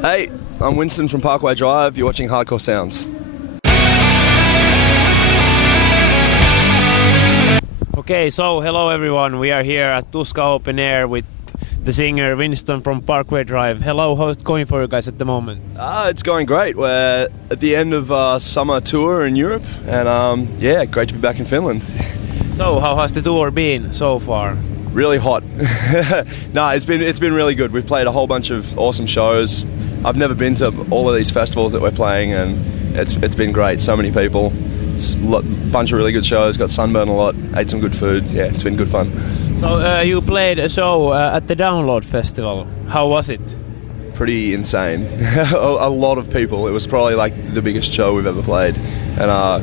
Hey, I'm Winston from Parkway Drive. You're watching Hardcore Sounds. Okay, so hello everyone. We are here at Tuska Open Air with the singer Winston from Parkway Drive. Hello, how's it going for you guys at the moment? It's going great. We're at the end of our summer tour in Europe, and great to be back in Finland. So, how has the tour been so far? Really hot. No, it's been really good. We've played a whole bunch of awesome shows. I've never been to all of these festivals that we're playing, and it's been great. So many people, bunch of really good shows. Got sunburned a lot. Ate some good food. Yeah, it's been good fun. So you played a show at the Download Festival. How was it? Pretty insane. A lot of people. It was probably like the biggest show we've ever played, and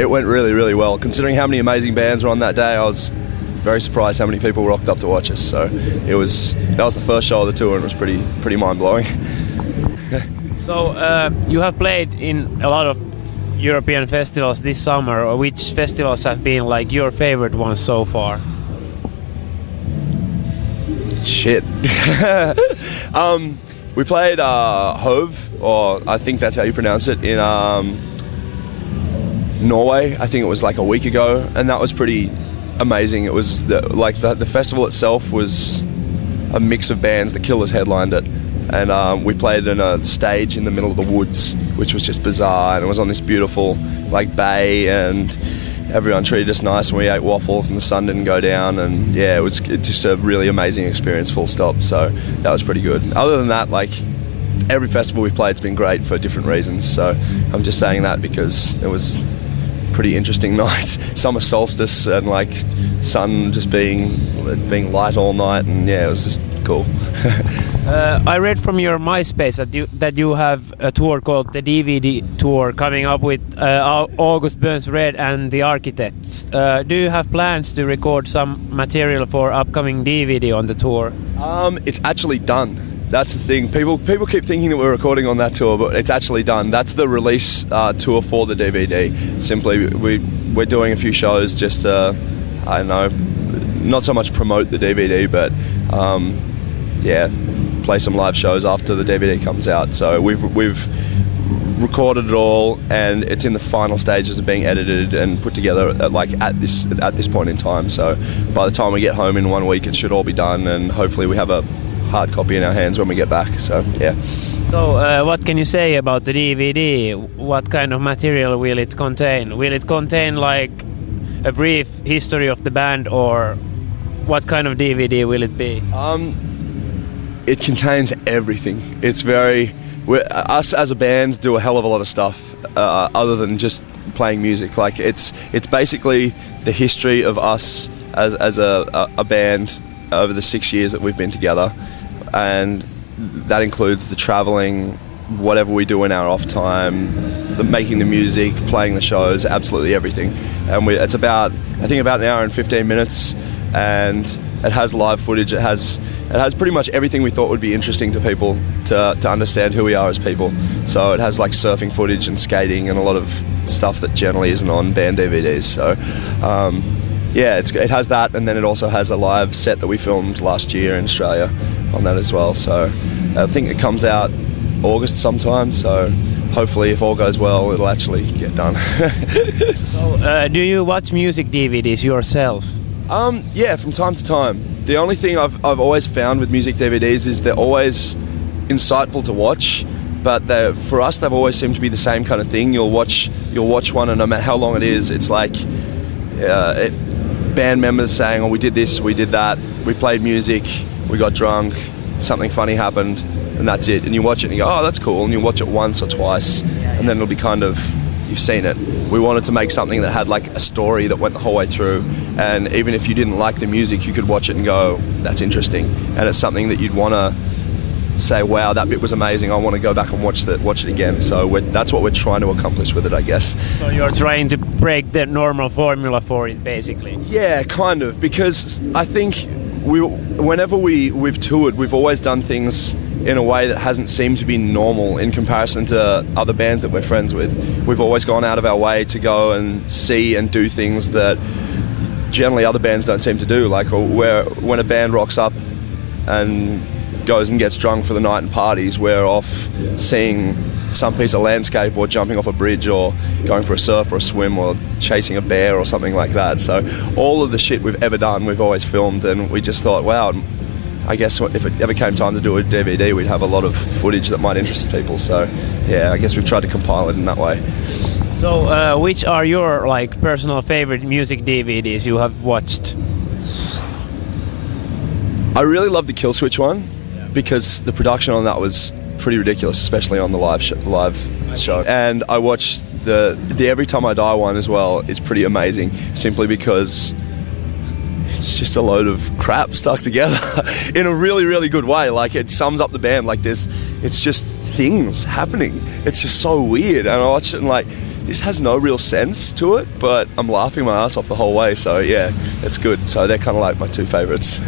it went really, really well. Considering how many amazing bands were on that day, I was very surprised how many people rocked up to watch us. So that was the first show of the tour, and it was pretty mind blowing. So you have played in a lot of European festivals this summer. Which festivals have been like your favorite ones so far? Shit. We played Hove, or I think that's how you pronounce it, in Norway. I think it was like a week ago, and that was pretty amazing. It was the festival itself was a mix of bands. The Killers headlined it, and we played in a stage in the middle of the woods, which was just bizarre, and it was on this beautiful like bay, and everyone treated us nice, and we ate waffles and the sun didn't go down, and yeah, it was just a really amazing experience, full stop. So that was pretty good. Other than that, like every festival we've played's been great for different reasons, so I'm just saying that because it was pretty interesting night. Summer solstice and like sun just being light all night, and yeah, it was just cool. I read from your MySpace that you have a tour called the DVD Tour coming up with August Burns Red and the Architects. Do you have plans to record some material for upcoming DVD on the tour? It's actually done. That's the thing. People keep thinking that we're recording on that tour, but it's actually done. That's the release tour for the DVD. Simply, we're doing a few shows just to, I don't know, not so much promote the DVD, but play some live shows after the DVD comes out. So we've recorded it all, and it's in the final stages of being edited and put together at this point in time. So by the time we get home in 1 week, it should all be done, and hopefully we have a hard copy in our hands when we get back. So yeah. So what can you say about the DVD? What kind of material will it contain? Will it contain like a brief history of the band, or what kind of DVD will it be? It contains everything. It's us as a band do a hell of a lot of stuff other than just playing music. Like it's basically the history of us as a band over the 6 years that we've been together, and that includes the traveling, whatever we do in our off time, making the music, playing the shows, absolutely everything. And it's about an hour and 15 minutes, and it has live footage. It has pretty much everything we thought would be interesting to people to understand who we are as people. So it has like surfing footage and skating and a lot of stuff that generally isn't on band DVDs. So it has that, and then it also has a live set that we filmed last year in Australia on that as well. So I think it comes out August sometime. So hopefully, if all goes well, it'll actually get done. So, do you watch music DVDs yourself? Yeah, from time to time. The only thing I've always found with music DVDs is they're always insightful to watch, but for us they've always seemed to be the same kind of thing. You'll watch one, and no matter how long it is, it's like band members saying, "Oh, we did this, we did that, we played music, we got drunk, something funny happened," and that's it. And you watch it and you go, "Oh, that's cool," and you watch it once or twice, and then it'll be kind of, you've seen it. We wanted to make something that had like a story that went the whole way through, and even if you didn't like the music, you could watch it and go, "That's interesting," and it's something that you'd want to say, "Wow, that bit was amazing, I want to go back and watch it again." So that's what we're trying to accomplish with it, I guess. So you're trying to break the normal formula for it, basically. Yeah, kind of, because I think whenever we've toured, we've always done things in a way that hasn't seemed to be normal in comparison to other bands that we're friends with. We've always gone out of our way to go and see and do things that generally other bands don't seem to do. Like when a band rocks up and goes and gets drunk for the night and parties, we're off seeing some piece of landscape or jumping off a bridge or going for a surf or a swim or chasing a bear or something like that. So all of the shit we've ever done, we've always filmed, and we just thought, wow, I guess if it ever came time to do a DVD, we'd have a lot of footage that might interest people. So yeah, I guess we've tried to compile it in that way. So which are your like personal favorite music DVDs you have watched? I really love the Kill Switch one because the production on that was pretty ridiculous, especially on the live show. And I watched the Every Time I Die one as well. Is pretty amazing, simply because it's just a load of crap stuck together in a really, really good way. Like, it sums up the band. Like, it's just things happening. It's just so weird. And I watched it and like, this has no real sense to it, but I'm laughing my ass off the whole way. So yeah, it's good. So they're kind of like my two favorites.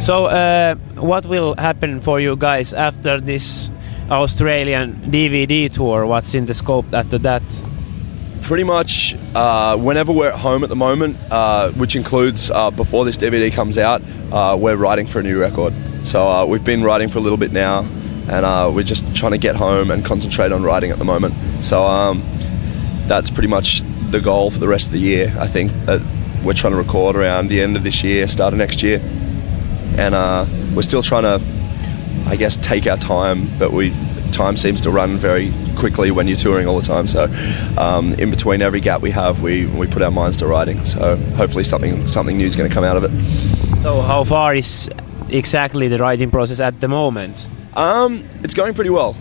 So what will happen for you guys after this Australian DVD tour? What's in the scope after that? Pretty much whenever we're at home at the moment, which includes before this DVD comes out, we're writing for a new record. So we've been writing for a little bit now, and we're just trying to get home and concentrate on writing at the moment. So that's pretty much the goal for the rest of the year. I think that we're trying to record around the end of this year, start of next year. And we're still trying to, I guess, take our time, but time seems to run very quickly when you're touring all the time. So in between every gap we have, we put our minds to writing. So hopefully something new is going to come out of it. So how far is exactly the writing process at the moment? It's going pretty well.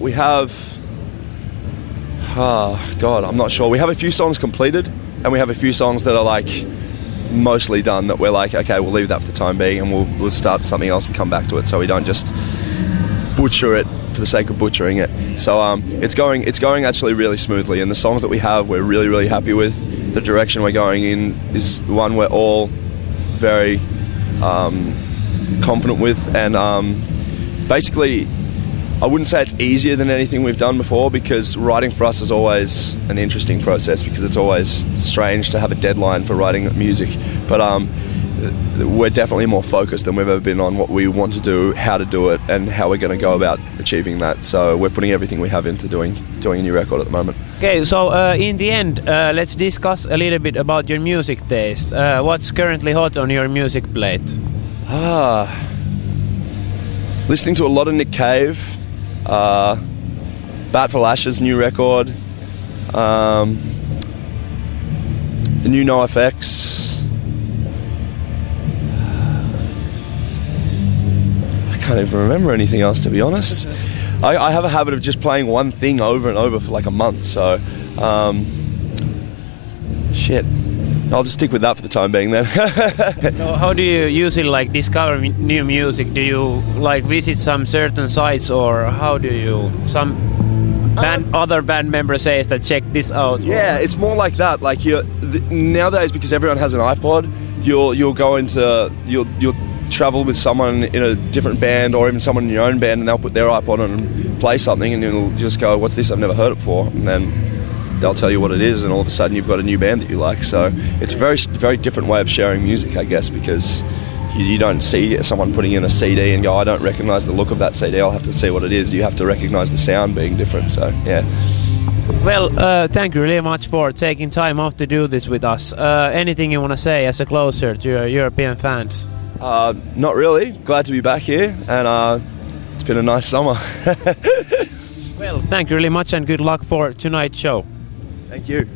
We have, I'm not sure. We have a few songs completed, and we have a few songs that are like mostly done that we're like, okay, we'll leave that for the time being, and we'll start something else and come back to it, so we don't just butcher it for the sake of butchering it. So it's going actually really smoothly, and the songs that we have we're really, really happy with. The direction we're going in is one we're all very confident with, and basically I wouldn't say it's easier than anything we've done before, because writing for us is always an interesting process, because it's always strange to have a deadline for writing music. But we're definitely more focused than we've ever been on what we want to do, how to do it, and how we're going to go about achieving that. So we're putting everything we have into doing a new record at the moment. Okay, so in the end, let's discuss a little bit about your music taste. What's currently hot on your music plate? Listening to a lot of Nick Cave. Bat for Lashes new record, the new NoFX. I can't even remember anything else, to be honest. I have a habit of just playing one thing over and over for like a month, so shit. I'll just stick with that for the time being then. So how do you usually like discover new music? Do you like visit some certain sites, or how do you other band member says that check this out? Yeah, it's more like that. Like nowadays, because everyone has an iPod, you'll travel with someone in a different band, or even someone in your own band, and they'll put their iPod on and play something, and you'll just go, "What's this? I've never heard it before," and then they'll tell you what it is, and all of a sudden you've got a new band that you like. So it's a very, very different way of sharing music, I guess, because you don't see someone putting in a CD and go, "I don't recognise the look of that CD, I'll have to see what it is." You have to recognise the sound being different, so yeah. Well, thank you really much for taking time off to do this with us. Anything you want to say as a closer to your European fans? Not really. Glad to be back here, and it's been a nice summer. Well, thank you really much, and good luck for tonight's show. Thank you.